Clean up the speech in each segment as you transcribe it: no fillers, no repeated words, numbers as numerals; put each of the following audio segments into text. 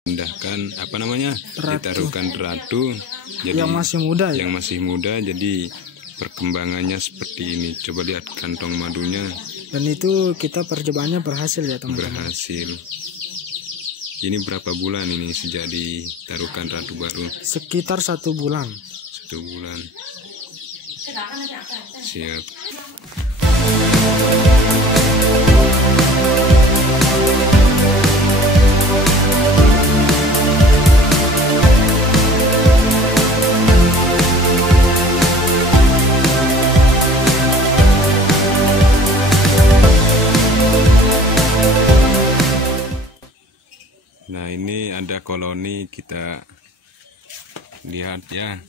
pindahkan apa namanya, ditaruhkan ratu jadi yang masih muda ya. yang masih muda, jadi perkembangannya seperti ini. Coba lihat kantong madunya. Dan itu kita percobaannya berhasil ya teman-teman. Berhasil. Ini berapa bulan ini sejak ditaruhkan ratu baru? Sekitar 1 bulan. 1 bulan. Siap. Nah, ini ada koloni, kita lihat ya,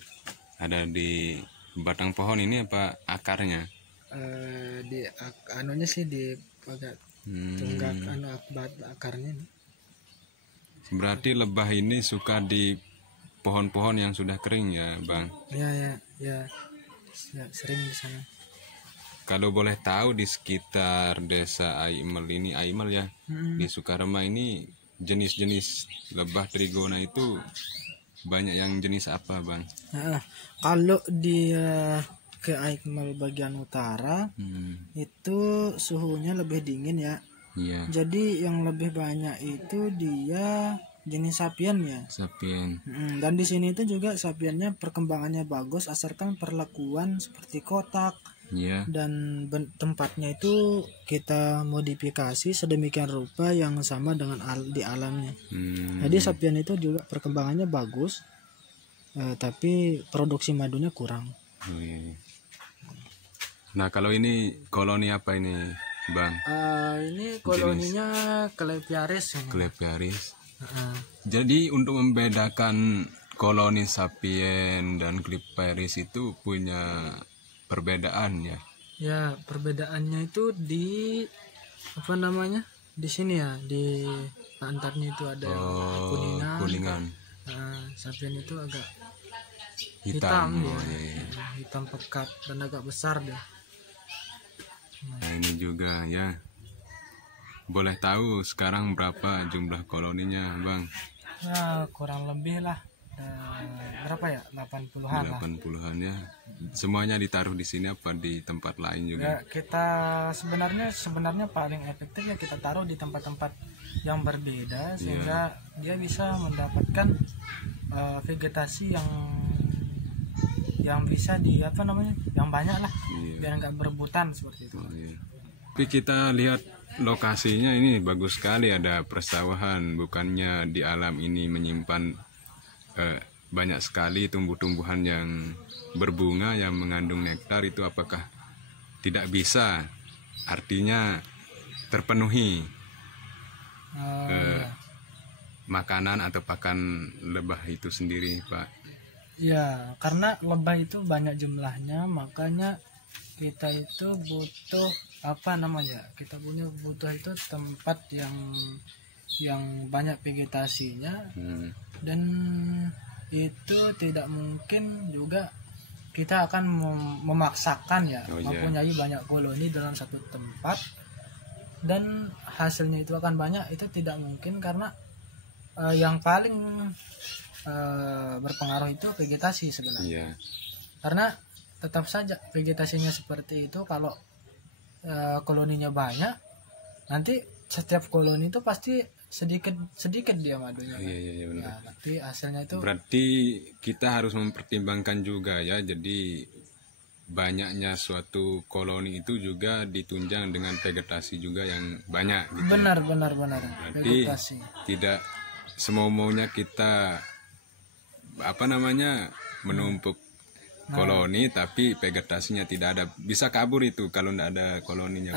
ada di batang pohon. Ini apa akarnya? Di anunya sih di agak tunggak akarnya. Berarti lebah ini suka di pohon-pohon yang sudah kering ya, Bang? Ya, sering di sana. Kalau boleh tahu di sekitar desa Aimel ini, Aimel ya, di Sukarema ini jenis-jenis lebah trigona itu banyak yang jenis apa, Bang? Nah, kalau di ke Aikmal bagian utara itu suhunya lebih dingin ya. Iya. Jadi yang lebih banyak itu dia jenis sapien ya. Sapien. Dan di sini itu juga sapiennya perkembangannya bagus asalkan perlakuan seperti kotak. Iya. Dan tempatnya itu kita modifikasi sedemikian rupa yang sama dengan di alamnya. Jadi sapien itu juga perkembangannya bagus, tapi produksi madunya kurang. Oh, iya. Nah, kalau ini koloni apa ini, Bang? Ini koloninya Clepiaris. Clepiaris. Jadi untuk membedakan koloni sapien dan Clepiaris itu punya perbedaan ya? Ya, perbedaannya itu di apa namanya? Di sini ya, di antaranya itu ada kuningan. Sapien itu agak hitam ya. Hitam pekat dan agak besar deh. Nah, ini juga ya. Boleh tahu sekarang berapa jumlah koloninya, Bang? Nah, kurang lebih lah. Berapa ya? 80-an lah. 80-an ya. Semuanya ditaruh di sini apa di tempat lain juga? Ya, kita sebenarnya paling efektif ya kita taruh di tempat-tempat yang berbeda sehingga dia bisa mendapatkan vegetasi yang bisa yang banyak lah, biar nggak berebutan seperti itu. Tapi kita lihat lokasinya ini bagus sekali, ada persawahan, bukannya di alam ini menyimpan banyak sekali tumbuh-tumbuhan yang berbunga yang mengandung nektar. Itu apakah tidak bisa artinya terpenuhi makanan atau pakan lebah itu sendiri, Pak? Ya, karena lebah itu banyak jumlahnya, makanya kita itu butuh kita butuh itu tempat yang banyak vegetasinya. Dan itu tidak mungkin juga kita akan memaksakan ya mempunyai banyak koloni dalam satu tempat dan hasilnya itu akan banyak. Itu tidak mungkin, karena yang paling berpengaruh itu vegetasi sebenarnya. Karena tetap saja vegetasinya seperti itu, kalau koloninya banyak, nanti setiap koloni itu pasti sedikit dia madunya. Iya, benar. Nah, tapi hasilnya itu berarti kita harus mempertimbangkan juga ya. Jadi banyaknya suatu koloni itu juga ditunjang dengan vegetasi juga yang banyak gitu. Benar. Berarti vegetasi. Tidak semau-maunya kita menumpuk koloni tapi vegetasinya tidak ada. Bisa kabur itu kalau tidak ada koloninya.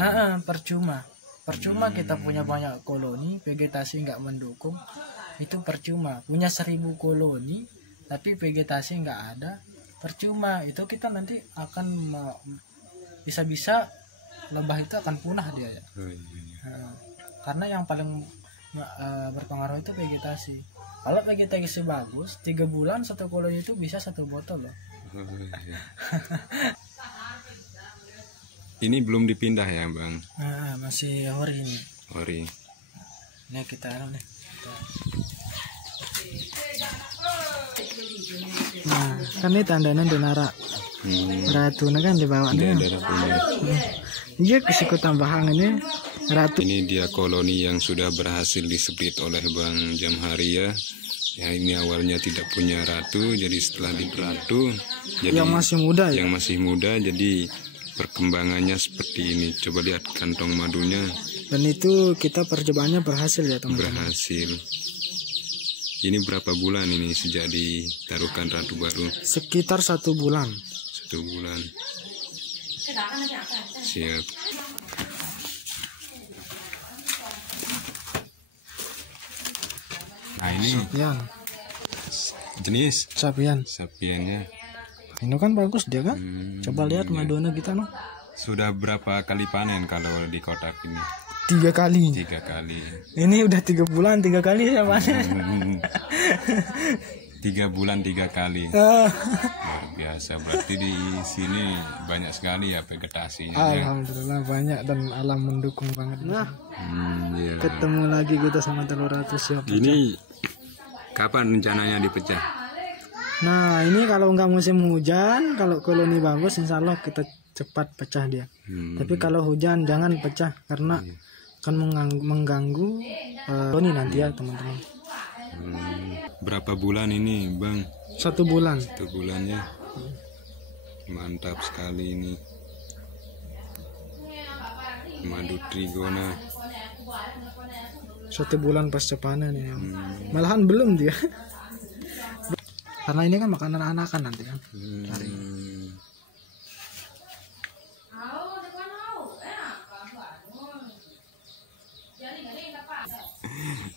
Percuma kita punya banyak koloni, vegetasi nggak mendukung, itu percuma. Punya 1000 koloni tapi vegetasi nggak ada, percuma. Itu kita nanti akan bisa-bisa lebah itu akan punah dia ya. Karena yang paling berpengaruh itu vegetasi. Kalau vegetasi bagus, 3 bulan 1 koloni itu bisa 1 botol loh. Ini belum dipindah ya, Bang? Masih ori ini. Ori. Ini kita kan ini tandanya denara ratu kan dibawa Dia nih. ada ratunya. Iya kisiko tambahan ini ratu. Ini dia koloni yang sudah berhasil disepit oleh Bang Jamharia. Ya, ini awalnya tidak punya ratu, jadi setelah ratu, jadi Yang masih muda ya. yang masih muda, jadi perkembangannya seperti ini. Coba lihat kantong madunya Dan itu kita percobaannya berhasil ya teman-teman. berhasil. Ini berapa bulan ini sejak ditaruhkan ratu baru? Sekitar 1 bulan. 1 bulan. Siap. Nah ini Sapian. jenis Sapian. sapiennya. Ini kan bagus dia kan. Coba lihat iya. madunya kita no. Sudah berapa kali panen kalau di kotak ini? 3 kali. 3 kali. Ini udah 3 bulan 3 kali saya panen. 3 bulan 3 kali. Ah, Luar biasa. Berarti di sini banyak sekali ya vegetasinya. Ya. Alhamdulillah banyak dan alam mendukung banget. Nah, Iya. ketemu lagi kita sama telur ratu siap. Ini kapan rencananya dipecah? Nah, ini kalau nggak musim hujan, kalau koloni bagus, insya Allah kita cepat pecah dia. Tapi kalau hujan jangan pecah karena akan mengganggu koloni nanti ya teman-teman. Berapa bulan ini, Bang? 1 bulan. 1 bulannya. Mantap sekali ini. Madu trigona. 1 bulan pasca panen ya. Malahan belum dia. Karena ini kan makanan anakan nanti kan.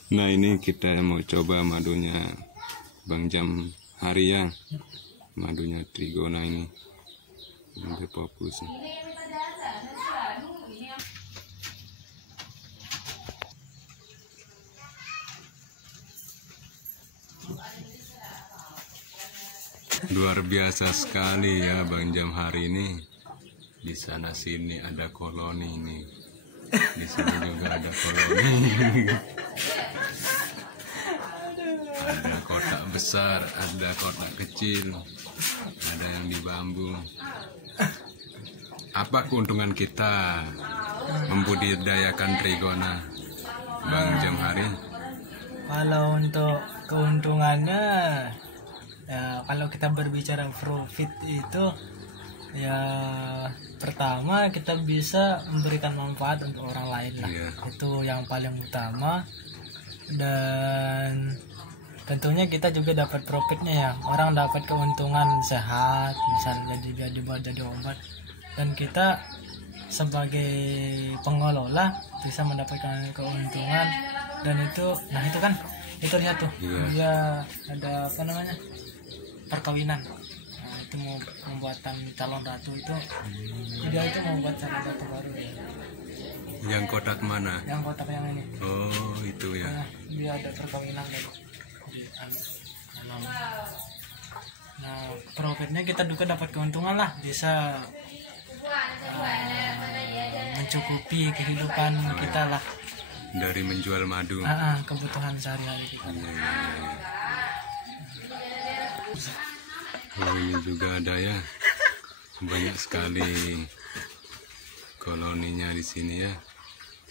Nah ini kita mau coba madunya Bang Jamharia, madunya trigona ini, sampai fokus. Luar biasa sekali ya Bang Jamhari ini. Di sana sini ada koloni ini. Di sini juga ada koloni. Ada kotak besar, ada kotak kecil, ada yang di bambu. Apa keuntungan kita membudidayakan trigona, Bang Jamhari? Kalau untuk keuntungannya, ya kalau kita berbicara profit itu, ya pertama kita bisa memberikan manfaat untuk orang lain lah. Iya. Itu yang paling utama. Dan tentunya kita juga dapat profitnya ya. Orang dapat keuntungan sehat, misalnya juga dibuat jadi obat. Dan kita sebagai pengelola bisa mendapatkan keuntungan. Dan itu, nah itu kan, itu lihat tuh, Iya. dia ada apa namanya, perkawinan. Nah, itu mau pembuatan calon ratu itu, dia itu mau buat calon ratu baru ya. Yang kotak mana? Yang kotak yang ini. Oh itu ya. Nah, dia ada perkawinan tadi di alam. Nah, profitnya kita juga dapat keuntungan lah, bisa mencukupi kehidupan kita lah. Dari menjual madu. Kebutuhan sehari-hari kita. Iya, iya, iya. Oh ini juga ada ya, banyak sekali koloninya di sini ya.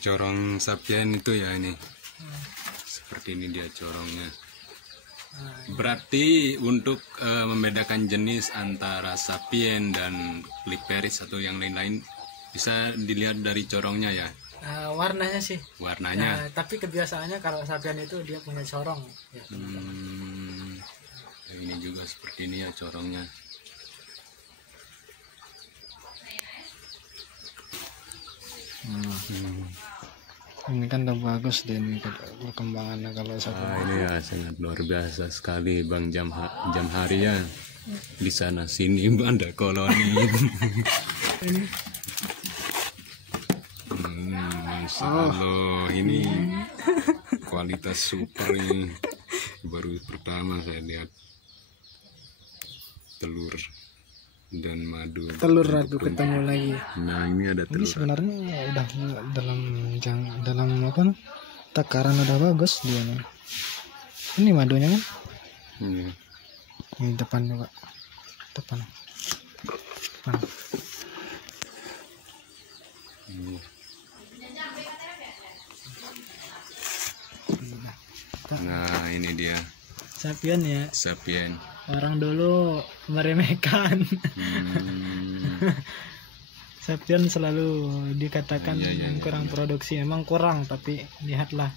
Corong sapien itu ya ini, seperti ini dia corongnya. Berarti untuk membedakan jenis antara sapien dan cliperis atau yang lain-lain bisa dilihat dari corongnya ya. Warnanya sih. Warnanya. Tapi kebiasaannya kalau sapian itu dia punya corong. Ya. Ini juga seperti ini ya corongnya. Ini kan udah bagus deh ini perkembangannya kalau sapian. Ini ya sangat luar biasa sekali Bang Jamhari ya. Di sana sini ada koloni. Masya Allah, ini kualitas super ini. Baru pertama saya lihat telur dan madu. Telur ratu ketemu lagi. Nah ini ada Ini telur. sebenarnya udah dalam apa? Takaran udah bagus dia nih. Ini madunya kan? Iya. Ini depannya Pak. Tepan. Tepan. Nah, ini dia Sapien ya. sapien. Orang dulu meremehkan. Sapien selalu dikatakan Iya. kurang produksi. Emang kurang, tapi lihatlah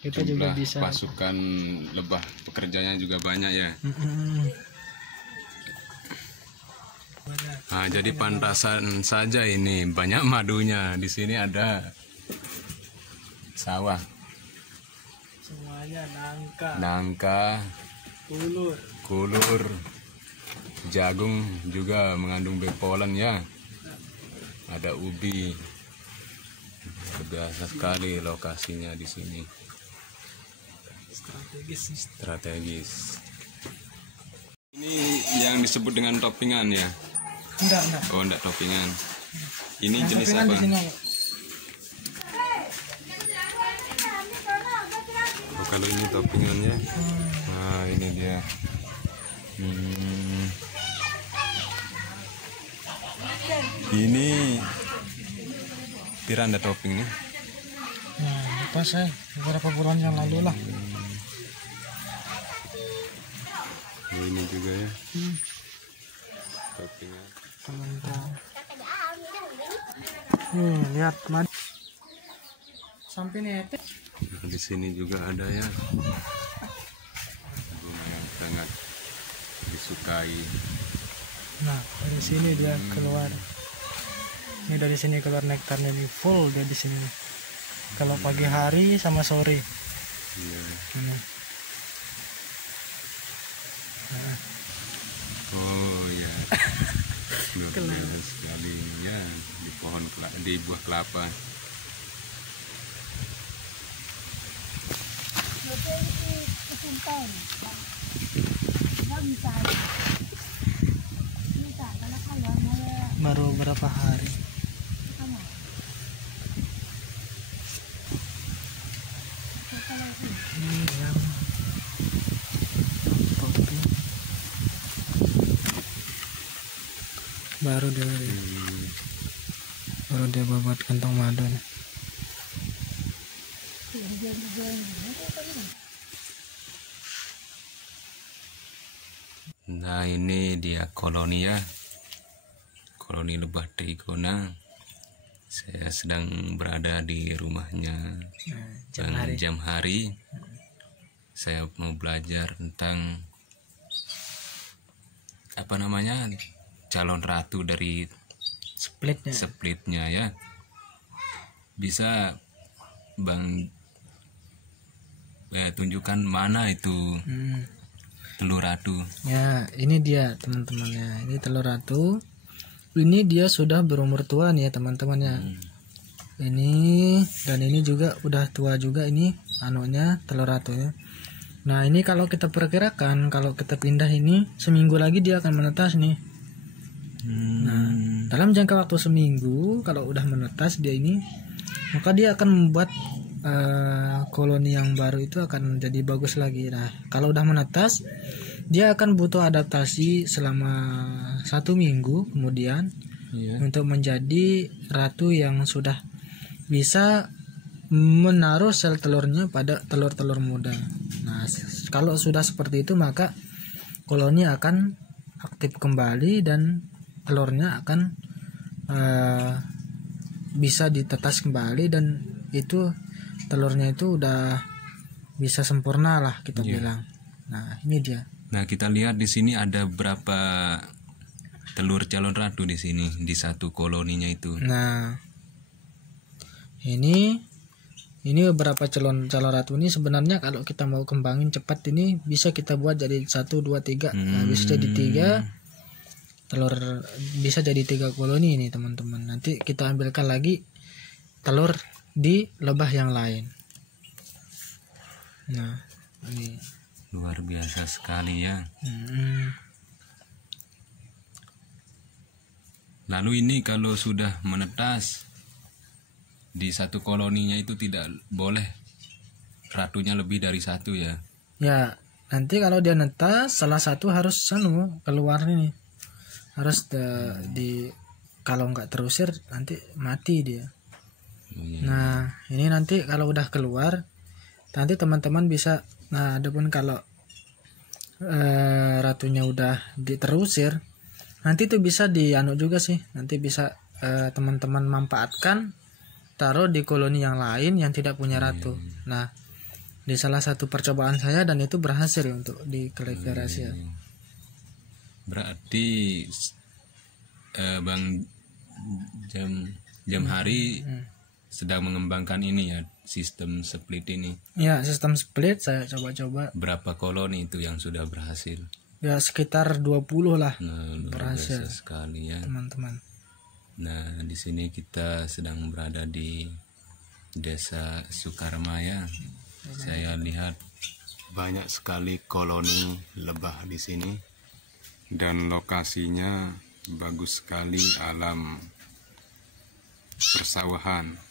kita juga Jumlah bisa. pasukan lebah pekerjanya juga banyak ya. Nah, jadi pantasan saja ini banyak madunya. Di sini ada sawah, Semuanya nangka, nangka, ulur. kulur, jagung juga mengandung bepolan ya. Ada ubi. Biasa sekali lokasinya di sini. Strategis. Ini yang disebut dengan toppingan ya. Enggak. Oh, enggak toppingan. Ini Yang jenis toppingan apa? di sini, Pak. Oh, kalau ini toppingannya. Nah, ini dia. Ini piranda topping nih. Nah, lupa saya beberapa bulan yang lalu lah. Oh, ini juga ya. Toppingan. Lihat madu. Sampai nih Nah, di sini juga ada ya. Bunga yang sangat disukai. Nah, dari sini dia keluar. Ini dari sini keluar nektarnya di full dia di sini. Kalau pagi hari sama sore. Iya. Ini. Oh ya. Luar biasa sekali ya di pohon di buah kelapa. Baru berapa hari? Ini yang topi. Baru dia babat kantong madu. Nah, ini dia koloni ya. Koloni lebah trigona. Saya sedang berada di rumahnya. Jam hari. Saya mau belajar tentang apa namanya? Calon ratu dari splitnya ya. Bisa Bang tunjukkan mana itu telur ratu. Ya, ini dia teman-temannya. Ini telur ratu. Ini dia sudah berumur tua nih ya teman-temannya. Ini dan ini juga udah tua juga ini anunya telur ratu ya. Nah, ini kalau kita perkirakan kalau kita pindah ini seminggu lagi dia akan menetas nih. Nah, dalam jangka waktu seminggu kalau udah menetas dia ini, maka dia akan membuat koloni yang baru itu akan jadi bagus lagi. Nah, kalau udah menetas dia akan butuh adaptasi selama 1 minggu kemudian untuk menjadi ratu yang sudah bisa menaruh sel telurnya pada telur-telur muda. Nah, kalau sudah seperti itu maka koloni akan aktif kembali dan telurnya akan bisa ditetas kembali dan itu telurnya itu udah bisa sempurna lah kita bilang. Nah, ini dia. Nah, kita lihat di sini ada berapa telur calon ratu di sini di satu koloninya itu. Nah, ini beberapa calon ratu ini sebenarnya kalau kita mau kembangin cepat ini bisa kita buat jadi 1, 2, 3. Nah, bisa jadi 3 telur, bisa jadi 3 koloni ini teman-teman. Nanti kita ambilkan lagi telur di lebah yang lain. Nah, ini luar biasa sekali ya. Lalu ini kalau sudah menetas di satu koloninya itu tidak boleh ratunya lebih dari 1 ya. Ya, nanti kalau dia netas salah satu harus keluar ini, harus kalau nggak terusir nanti mati dia. Nah ini nanti kalau udah keluar nanti teman-teman bisa, nah adapun kalau ratunya udah diterusir nanti itu bisa dianu juga sih, nanti bisa teman-teman manfaatkan taruh di koloni yang lain yang tidak punya ratu. Nah di salah satu percobaan saya dan itu berhasil untuk di Klevia rahasia. Berarti Bang Jamhari sedang mengembangkan ini ya, sistem split ini. Ya, sistem split saya coba-coba. Berapa koloni itu yang sudah berhasil? Ya sekitar 20 lah. Nah, luar berhasil biasa sekali ya, teman-teman. Nah, di sini kita sedang berada di Desa Sukarma ya. Saya lihat banyak sekali koloni lebah di sini dan lokasinya bagus sekali, alam persawahan.